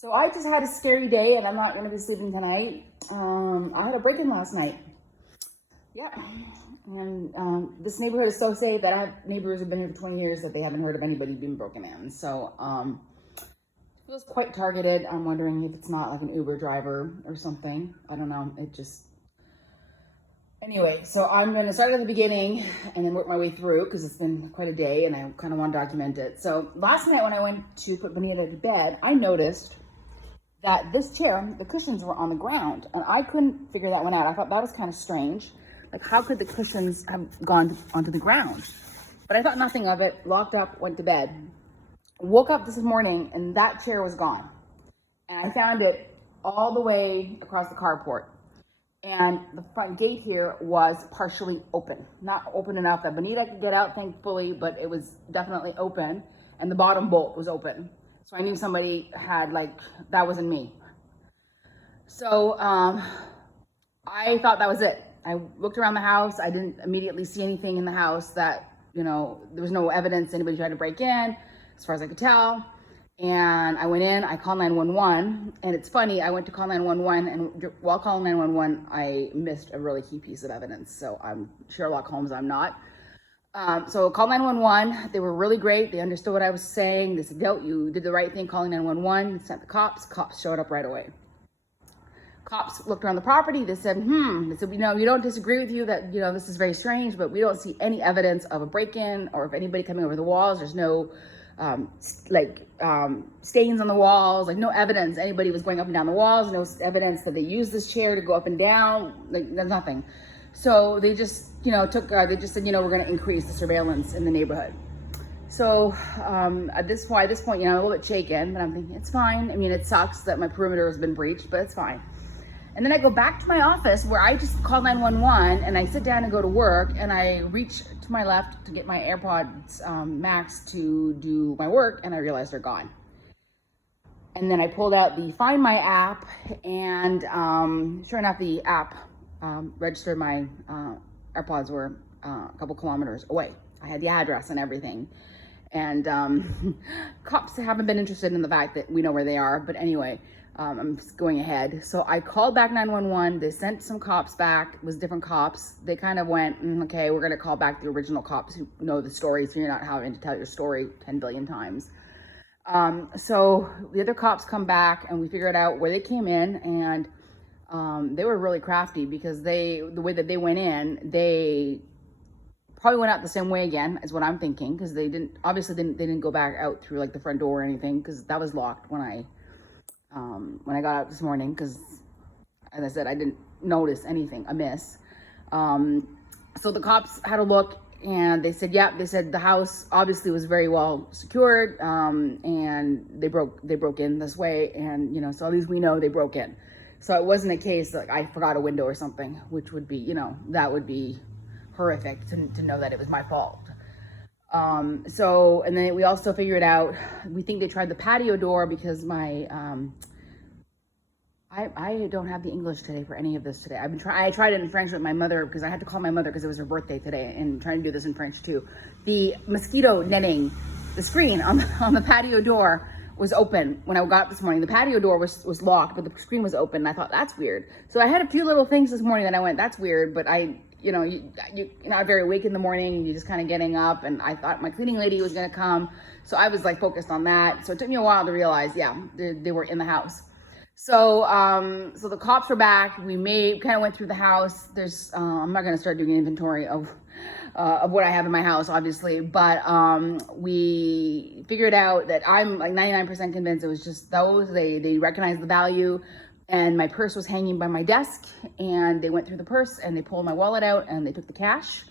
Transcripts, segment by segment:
So I just had a scary day and I'm not going to be sleeping tonight. I had a break-in last night. Yeah. And this neighborhood is so safe that I have neighbors who've been here for 20 years that they haven't heard of anybody being broken in. So it feels quite targeted. I'm wondering if it's not like an Uber driver or something. I don't know. Anyway, so I'm going to start at the beginning and then work my way through because it's been quite a day and I kind of want to document it. So last night when I went to put Bonita to bed, I noticed that this chair, the cushions were on the ground and I couldn't figure that one out. I thought that was kind of strange. Like, how could the cushions have gone onto the ground? But I thought nothing of it, locked up, went to bed. Woke up this morning and that chair was gone. And I found it all the way across the carport. And the front gate here was partially open. Not open enough that Bonita could get out, thankfully, but it was definitely open. And the bottom bolt was open. So I knew somebody had, that wasn't me. So I thought that was it. I looked around the house. I didn't immediately see anything in the house that, there was no evidence anybody tried to break in, as far as I could tell. And I went in, I called 911, and it's funny, I went to call 911, and while calling 911, I missed a really key piece of evidence. So I'm Sherlock Holmes, I'm not. So I called 911, they were really great, they understood what I was saying, they said, "Yo, you did the right thing calling 911, sent the cops showed up right away." Cops looked around the property, they said, we don't disagree with you that, this is very strange, but we don't see any evidence of a break-in or of anybody coming over the walls. There's no stains on the walls, no evidence anybody was going up and down the walls, no evidence that they used this chair to go up and down, there's nothing. So they just, they just said, we're going to increase the surveillance in the neighborhood. So at this point, I'm a little bit shaken, but I'm thinking it's fine. I mean, it sucks that my perimeter has been breached, but it's fine. And then I go back to my office where I just called 911 and I sit down and go to work and I reach to my left to get my AirPods Max to do my work and I realized they're gone. And then I pulled out the Find My app and sure enough, the app registered my AirPods were a couple kilometers away. I had the address and everything. And cops haven't been interested in the fact that we know where they are, but anyway, I'm just going ahead. So I called back 911. They sent some cops back. It was different cops. They kind of went, okay, we're going to call back the original cops who know the story, so you're not having to tell your story 10 billion times. So the other cops come back and we figured out where they came in, and they were really crafty because the way that they went in, they probably went out the same way again, is what I'm thinking, because they didn't go back out through the front door or anything, because that was locked when I got out this morning, because as I said, I didn't notice anything amiss. So the cops had a look and they said, they said the house obviously was very well secured, and they broke in this way, and so at least we know they broke in. So it wasn't a case like I forgot a window or something, which would be, that would be horrific to know that it was my fault. And then we also figured out, we think they tried the patio door because I don't have the English today for any of this today. I tried it in French with my mother because I had to call my mother because it was her birthday today, and trying to do this in French too. The mosquito netting, the screen on the patio door was open when I got this morning. The patio door was locked, but the screen was open, and I thought, that's weird. So I had a few little things this morning that I went, that's weird, but you're not very awake in the morning, and you're just kind of getting up, and I thought my cleaning lady was going to come, so I was focused on that. So it took me a while to realize, they were in the house. So so the cops were back. We kind of went through the house. There's I'm not going to start doing an inventory of what I have in my house, obviously, but we figured out that I'm 99% convinced it was just those. They recognized the value. And my purse was hanging by my desk, and they went through the purse and they pulled my wallet out and they took the cash.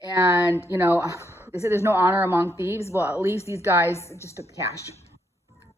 And, they said there's no honor among thieves. Well, at least these guys just took the cash.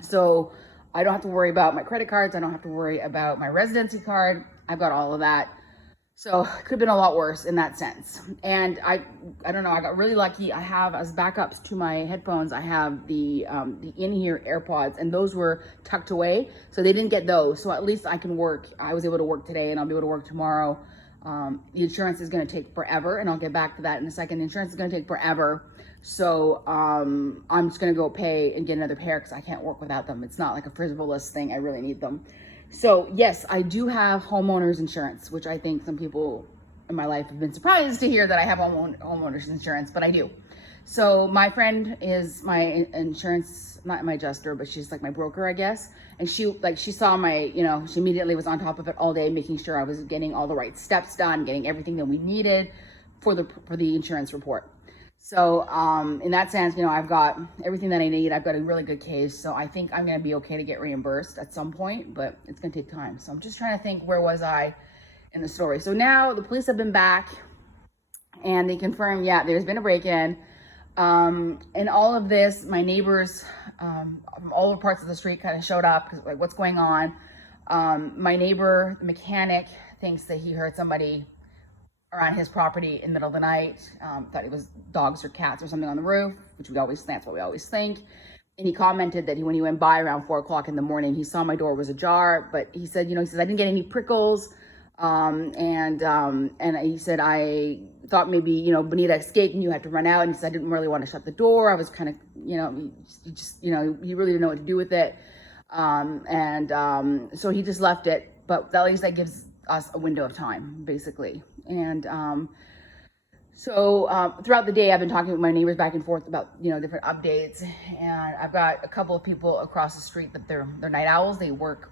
So I don't have to worry about my credit cards. I don't have to worry about my residency card. I've got all of that. So it could have been a lot worse in that sense. And I don't know, I got really lucky. I have, as backups to my headphones, I have the in-ear AirPods, and those were tucked away. So they didn't get those. So at least I can work. I was able to work today, and I'll be able to work tomorrow. The insurance is going to take forever, and I'll get back to that in a second. The insurance is going to take forever. So I'm just gonna go pay and get another pair because I can't work without them. It's not like a frivolous thing. I really need them. So yes, I do have homeowners insurance, which I think some people in my life have been surprised to hear that I have homeowners insurance, but I do. So my friend is my insurance, not my adjuster, but she's like my broker, I guess. And she saw my, she immediately was on top of it all day, making sure I was getting all the right steps done, getting everything that we needed for the insurance report. So in that sense, I've got everything that I need. I've got a really good case. So I think I'm going to be okay to get reimbursed at some point, but it's going to take time. So I'm just trying to think, where was I in the story? So now the police have been back and they confirmed, yeah, there's been a break-in. And all of this, my neighbors from all over parts of the street kind of showed up because, like, what's going on? My neighbor, the mechanic, thinks that he heard somebody around his property in the middle of the night, thought it was dogs or cats or something on the roof, that's what we always think. And he commented that when he went by around 4 o'clock in the morning, he saw my door was ajar, but he said, I didn't get any prickles. And he said, I thought maybe, Bonita escaped and you had to run out. And he said, I didn't really want to shut the door. I was kind of, he really didn't know what to do with it. So he just left it, but at least that gives us a window of time, basically. And throughout the day, I've been talking with my neighbors back and forth about, different updates. And I've got a couple of people across the street that they're night owls. They work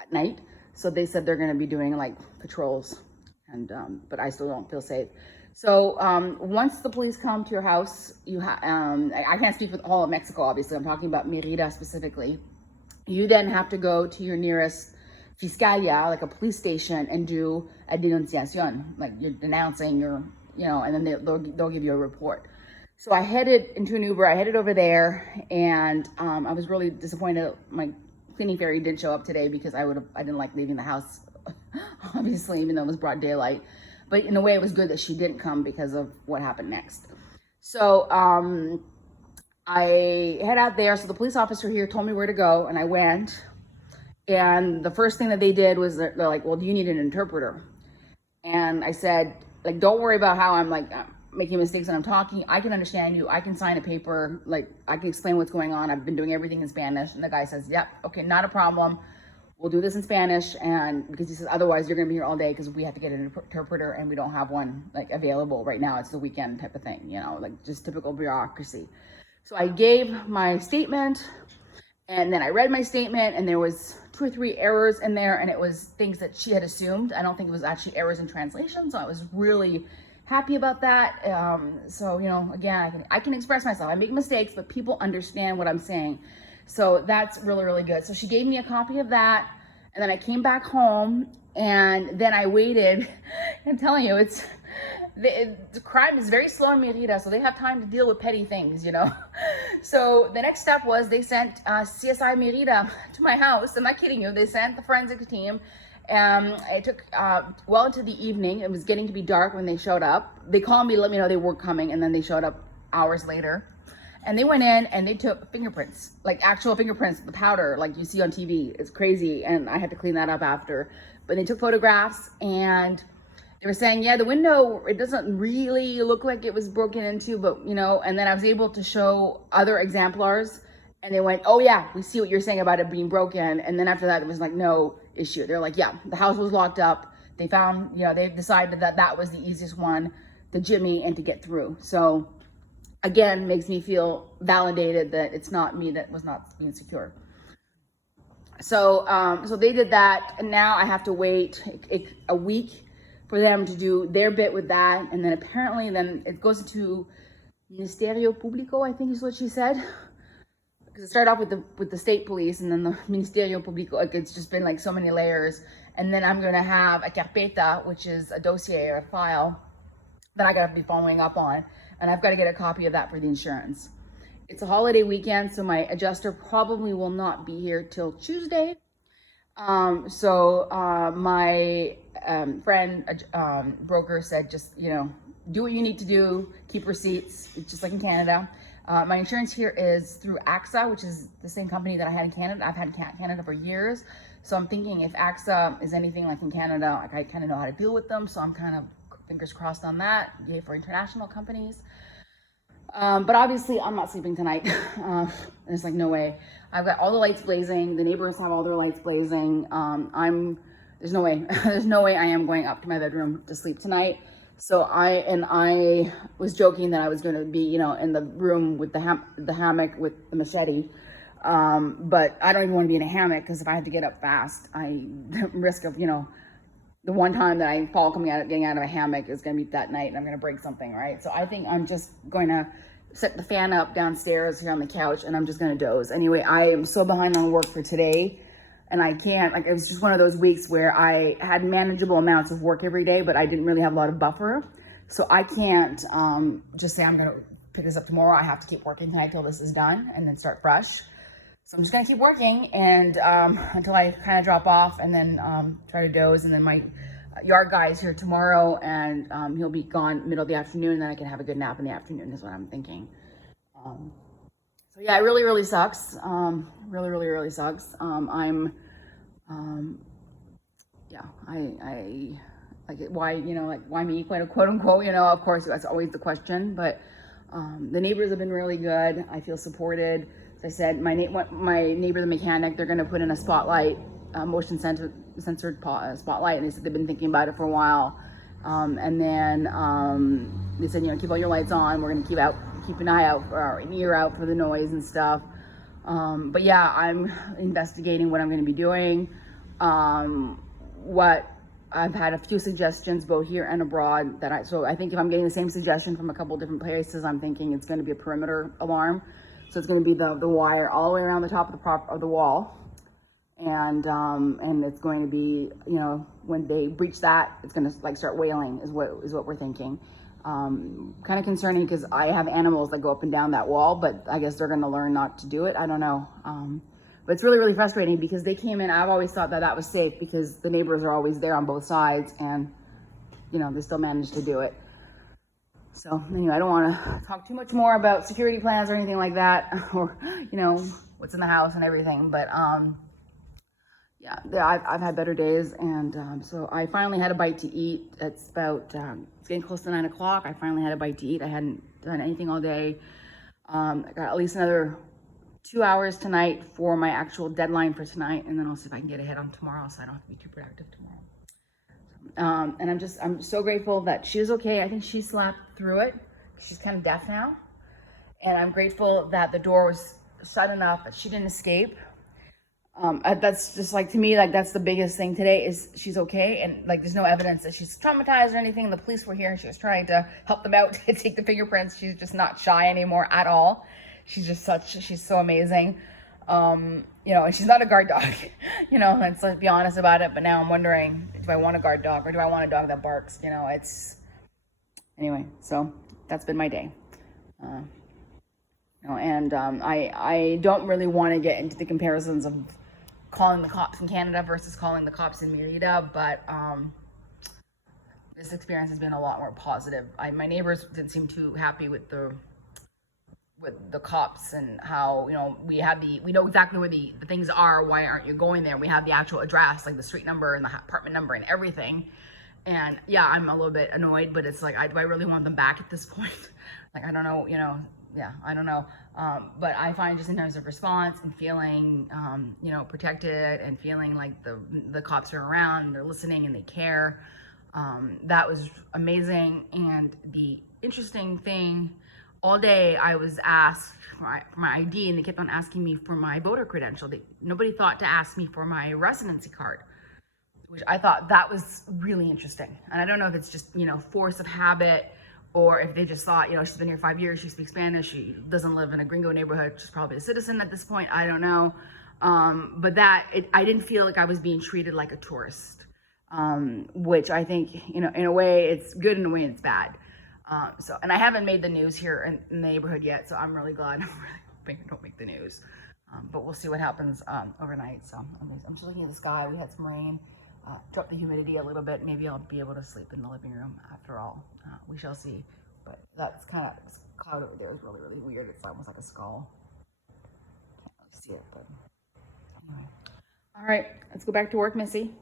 at night. So they said they're going to be doing like patrols, but I still don't feel safe. So once the police come to your house, I can't speak for all of Mexico, obviously. I'm talking about Mérida specifically. You then have to go to your nearest fiscalia, like a police station, and do a denunciación, like you're denouncing and then they'll give you a report. So I headed into an Uber. I headed over there, and I was really disappointed. My cleaning fairy didn't show up today because I didn't like leaving the house, obviously, even though it was broad daylight. But in a way, it was good that she didn't come because of what happened next. So I head out there. So the police officer here told me where to go, and I went. And the first thing that they did was they're like, well, do you need an interpreter? And I said, like, don't worry about how I'm like making mistakes when I'm talking. I can understand you. I can sign a paper. Like, I can explain what's going on. I've been doing everything in Spanish. And the guy says, yep, okay, not a problem. We'll do this in Spanish. And because he says, otherwise you're going to be here all day because we have to get an interpreter and we don't have one like available right now. It's the weekend type of thing, like just typical bureaucracy. So I gave my statement, and then I read my statement, and there was 2 or 3 errors in there, and it was things that she had assumed. I don't think it was actually errors in translation. So I was really happy about that. Again, I can express myself. I make mistakes, but people understand what I'm saying. So that's really, really good. So she gave me a copy of that, and then I came back home, and then I waited. I'm telling you, the crime is very slow in Mérida, so they have time to deal with petty things, So the next step was they sent CSI Mérida to my house. I'm not kidding you. They sent the forensic team. It took well into the evening. It was getting to be dark when they showed up. They called me to let me know they were coming, and then they showed up hours later. And they went in and they took fingerprints, like actual fingerprints, the powder like you see on TV. It's crazy. And I had to clean that up after. But they took photographs, and they were saying, yeah, the window, it doesn't really look like it was broken into, but, and then I was able to show other exemplars, and they went, oh yeah, we see what you're saying about it being broken. And then after that, it was like, no issue. They're like, yeah, the house was locked up. They found, they decided that was the easiest one to jimmy and to get through. So again, makes me feel validated that it's not me that was not being secure. So, so they did that, and now I have to wait a week for them to do their bit with that. And then apparently then it goes into Ministerio Público, I think is what she said. Because it started off with the state police, and then the Ministerio Público, like it's just been like so many layers. And then I'm gonna have a carpeta, which is a dossier or a file that I gotta be following up on. And I've got to get a copy of that for the insurance. It's a holiday weekend, so my adjuster probably will not be here till Tuesday. My friend, broker said, just, do what you need to do, keep receipts. It's just like in Canada. My insurance here is through AXA, which is the same company that I had in Canada. I've had in Canada for years. So I'm thinking if AXA is anything like in Canada, like I kind of know how to deal with them. So I'm kind of fingers crossed on that. Yay for international companies. But obviously I'm not sleeping tonight. There's like no way. I've got all the lights blazing. The neighbors have all their lights blazing. There's no way. There's no way I am going up to my bedroom to sleep tonight. So I was joking that I was going to be, in the room with the hammock with the machete. But I don't even want to be in a hammock, because if I had to get up fast, I risk of, the one time that I fall getting out of a hammock is going to be that night, and I'm going to break something, right? So I think I'm just going to set the fan up downstairs here on the couch, and I'm just going to doze. Anyway, I am so behind on work for today, and I can't, it was just one of those weeks where I had manageable amounts of work every day, but I didn't really have a lot of buffer. So I can't just say I'm going to pick this up tomorrow. I have to keep working tonight till this is done, and then start fresh. So I'm just gonna keep working and until I kind of drop off, and then try to doze. And then my yard guy is here tomorrow, and he'll be gone middle of the afternoon, and then I can have a good nap in the afternoon is what I'm thinking. So yeah, it really, really sucks. Really, really, really sucks. Yeah, I like it. Why, why me, quote unquote, of course, that's always the question, but the neighbors have been really good. I feel supported. As I said, my neighbor, the mechanic, they're going to put in a spotlight, motion censored spotlight, and they said they've been thinking about it for a while. And then they said, keep all your lights on. We're going to keep an eye out, or an ear out for the noise and stuff. But yeah, I'm investigating what I'm going to be doing. What I've had a few suggestions both here and abroad so I think if I'm getting the same suggestion from a couple different places, I'm thinking it's going to be a perimeter alarm. So it's going to be the wire all the way around the top of the wall, and it's going to be, when they breach that, it's going to start wailing is what we're thinking. Kind of concerning, because I have animals that go up and down that wall, but I guess they're going to learn not to do it. I don't know. But it's really, really frustrating, because they came in. I've always thought that was safe, because the neighbors are always there on both sides, and they still managed to do it. So anyway, I don't want to talk too much more about security plans or anything like that, or what's in the house and everything. But yeah, I've had better days, and so I finally had a bite to eat. It's about it's getting close to 9 o'clock. I finally had a bite to eat. I hadn't done anything all day. I got at least another 2 hours tonight for my actual deadline for tonight, and then I'll see if I can get ahead on tomorrow, so I don't have to be too productive tomorrow. And I'm so grateful that she was okay. I think she slept through it. She's kind of deaf now. And I'm grateful that the door was shut enough that she didn't escape. That's just to me, that's the biggest thing today, is she's okay. And there's no evidence that she's traumatized or anything. The police were here, and she was trying to help them out to take the fingerprints. She's just not shy anymore at all. She's so amazing. And she's not a guard dog, let's be honest about it. But now I'm wondering, do I want a guard dog, or do I want a dog that barks? Anyway, so that's been my day. I don't really want to get into the comparisons of calling the cops in Canada versus calling the cops in Mérida, but this experience has been a lot more positive. My neighbors didn't seem too happy with the cops, and how we know exactly where the things are. Why aren't you going there? We have the actual address, the street number and the apartment number and everything. And yeah, I'm a little bit annoyed, but it's do I really want them back at this point? I don't know, yeah, I don't know. But I find, just in terms of response and feeling protected, and feeling like the cops are around and they're listening and they care, that was amazing. And the interesting thing, all day I was asked for my ID, and they kept on asking me for my voter credential. Nobody thought to ask me for my residency card, which I thought that was really interesting. And I don't know if it's just, force of habit, or if they just thought, she's been here 5 years, she speaks Spanish, she doesn't live in a gringo neighborhood, she's probably a citizen at this point, I don't know. But I didn't feel like I was being treated like a tourist, which I think, in a way it's good, in a way it's bad. And I haven't made the news here in the neighborhood yet, so I'm really glad. I'm really hoping I don't make the news. But we'll see what happens overnight. So I'm just looking at the sky. We had some rain, dropped the humidity a little bit. Maybe I'll be able to sleep in the living room after all. We shall see. But that's this cloud over there is really, really weird. It's almost like a skull. Can't really see it, but anyway. All right, let's go back to work, Missy.